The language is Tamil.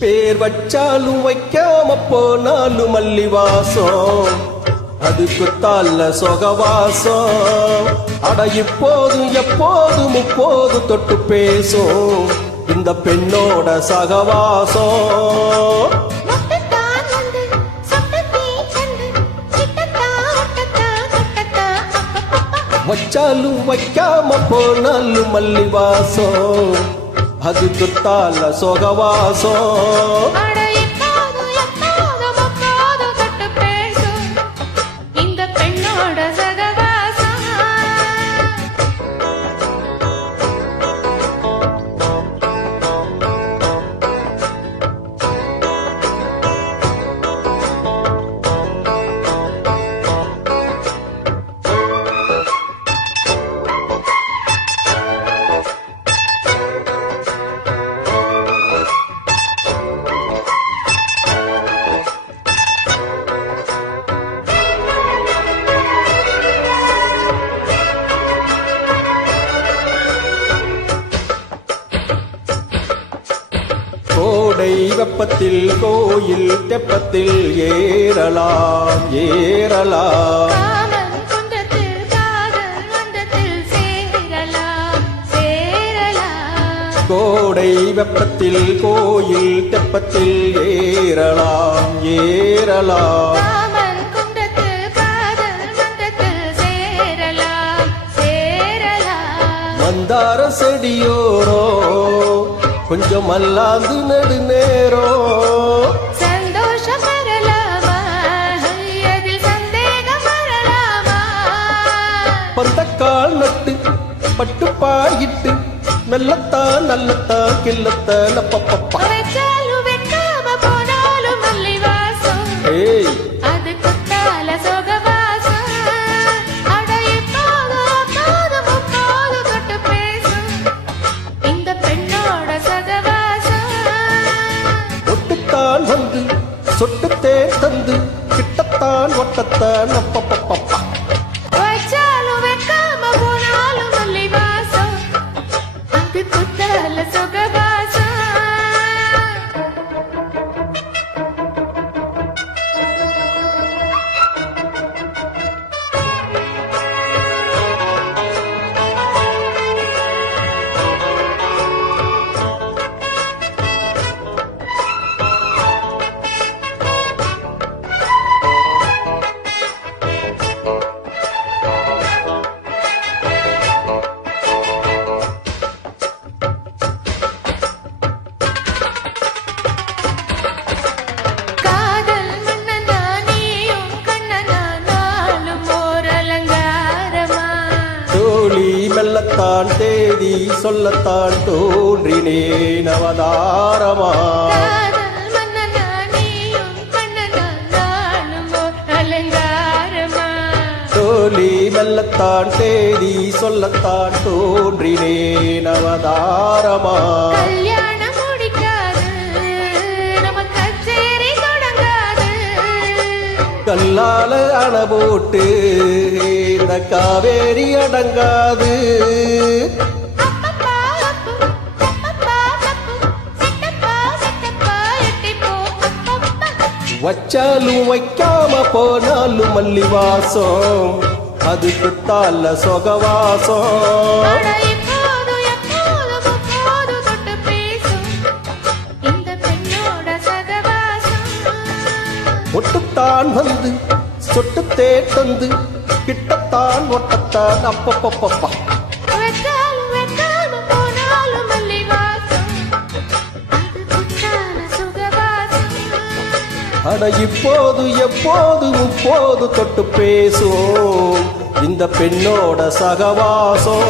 பேர் வச்சாலும் வைக்காம போனாலும் மல்லி வாசம் அதுக்கு தால்ல சொகவாசம். அட இப்போதும் எப்போதும் முப்போது தொட்டு பேசும் இந்த பெண்ணோட சகவாசம். வச்சாலும் வைக்காம போனாலும் மல்லி வாசம் அதுக்கு தால சொகவாசம். கோடை வெப்பத்தில் கோயில் தெப்பத்தில் ஏறலாம் ஏறலாம். கோடை வெப்பத்தில் கோயில் தெப்பத்தில் ஏறலாம் ஏறலாம். மந்தார செடியோரோ கொஞ்சம் அல்லாந்து நடு நேரம் சந்தோஷம் வரலாமா அதில் சந்தேகம் வரலாமா. பந்தக்கால் நட்டு பட்டு பாயிட்டு மெல்லத்தான் நல்லத்தான் கில்லத்தான் அப்பப்பப்பா. ஏய் அது குத்தால சொகவாசம். அட இப்போது முப்போது தொட்டு பேசும் இந்த பெண்ணோட ஒட்டுத்தான் வந்து சொட்டுத்தே தந்து கிட்டத்தான் ஒட்டத்தான் அப்பப்பப்பா. வச்சாலும் வைக்காம போனாலும் மல்லி வாசம் அது குத்தால சொகவாசம். மெல்லத்தான் தேதி சொல்லத்தான் தோன்றினேன் அவதாரமா. தோழி மெல்லத்தான் தேதி சொல்லத்தான் தோன்றினேன் அவதாரமா. கல்லால அண போட்டு இந்த காவேரி அடங்காது. வச்சாலும் வைக்காம போனாலும் மல்லி வாசம் அதுக்கு தால சொகவாசம். ஒட்டுத்தான் வந்து சொட்டுத்தே தந்து கிட்டத்தான் ஒட்டத்தான் அப்பப்பப்பா. அட இப்போது எப்போது முப்போது தொட்டு பேசும் இந்த பெண்ணோட சகவாசம்.